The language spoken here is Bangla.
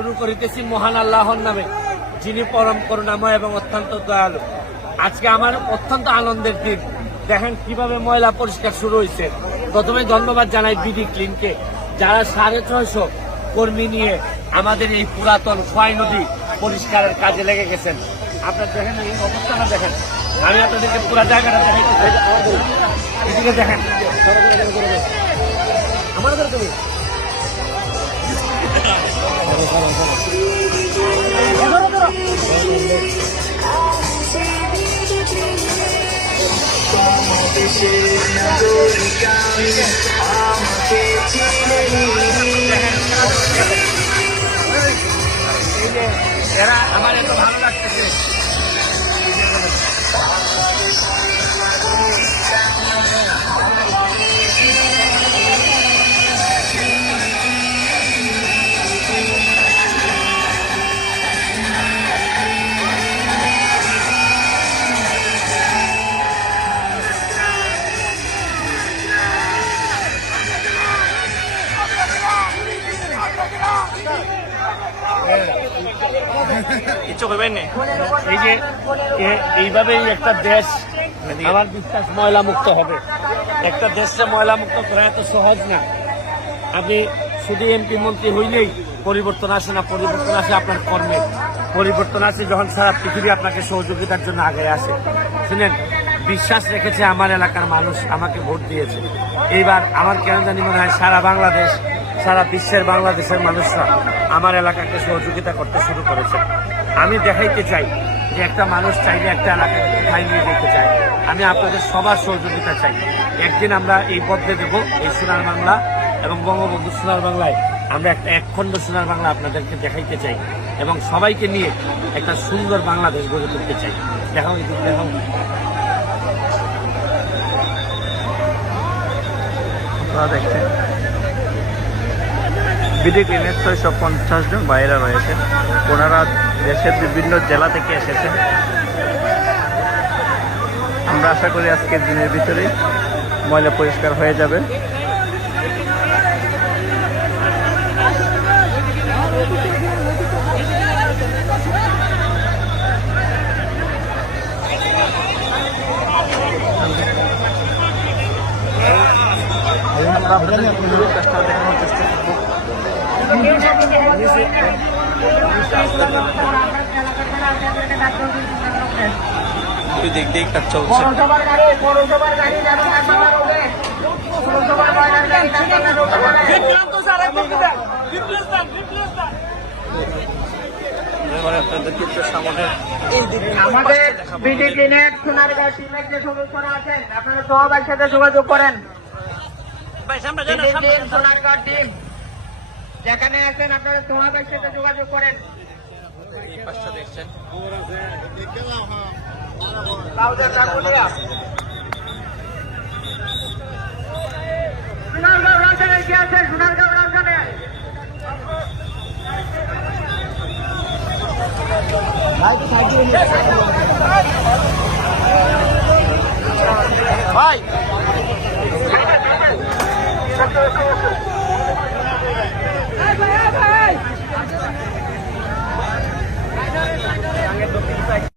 শুরু করিতেছি মহান আল্লাহর নামে, যিনি পরম করুণাময় এবং অত্যন্ত দয়ালু। আজকে আমার অত্যন্ত আনন্দের দিন। দেখেন কীভাবে ময়লা পরিষ্কার শুরু হয়েছে প্রথমে ধন্যবাদ জানাই বিডি ক্লিনকে যারা সাড়ে ছয়শো কর্মী নিয়ে আমাদের এই পুরাতন খোয়াই নদী পরিষ্কারের কাজে লেগে গেছেন। আপনার দেখেন এই অবস্থাটা দেখেন। আমি আপনাদেরকে পুরো জায়গাটা দেখাইতে এদিকে দেখেন। এই যে এরা আমার এত ভালো লাগতেছে কিচ্ছু করবেন এই যে এইভাবেই একটা দেশ আমার বিশ্বাস ময়লা মুক্ত হবে। একটা দেশে ময়লা মুক্ত করা এত সহজ না। আপনি শুধু এমপি মন্ত্রী হইলেই পরিবর্তন আসে না, পরিবর্তন আসে আপনার কর্মে। পরিবর্তন আসে যখন সারা পৃথিবী আপনাকে সহযোগিতার জন্য আগে আসে। শুনেন, বিশ্বাস রেখেছে আমার এলাকার মানুষ আমাকে ভোট দিয়েছে। এইবার আমার কেন জানি মনে হয় সারা বাংলাদেশ সারা বিশ্বের বাংলাদেশের মানুষরা আমার এলাকাকে সহযোগিতা করতে শুরু করেছে। আমি দেখাইতে চাই যে একটা মানুষ চাইলে একটা এলাকাকে কোথায় নিয়ে যেতে চায়। আমি আপনাদের সবার সহযোগিতা চাই। একদিন আমরা এই পথে দেব, এই সোনার বাংলা এবং বঙ্গবন্ধু সোনার বাংলায় আমরা একটা একখণ্ড সোনার বাংলা আপনাদেরকে দেখাইতে চাই এবং সবাইকে নিয়ে একটা সুন্দর বাংলাদেশ গড়ে তুলতে চাই। দেখাও এই দেখাও। দেখছেন। বিডি ক্লিনিক ছয়শো পঞ্চাশ জন বাইরে রয়েছে। ওনারা দেশের বিভিন্ন জেলা থেকে এসেছেন। আমরা আশা করি আজকের দিনের ভিতরেই ময়লা পরিষ্কার হয়ে যাবে। আমরা আপনাদের চেষ্টা দেখানোর চেষ্টা দুই দিক দিয়ে কাজ চলছে। আমাদের দেখাবো। সোনারগাঁ টিমের যে সদস্যরা আছেন আপনারা সবার সাথে যোগাযোগ করেন। সোনারগাঁ টিম যেখানে আছেন আপনারা তোমাদের সাথে যোগাযোগ করেন। দেখছেন। সোনারগাঁও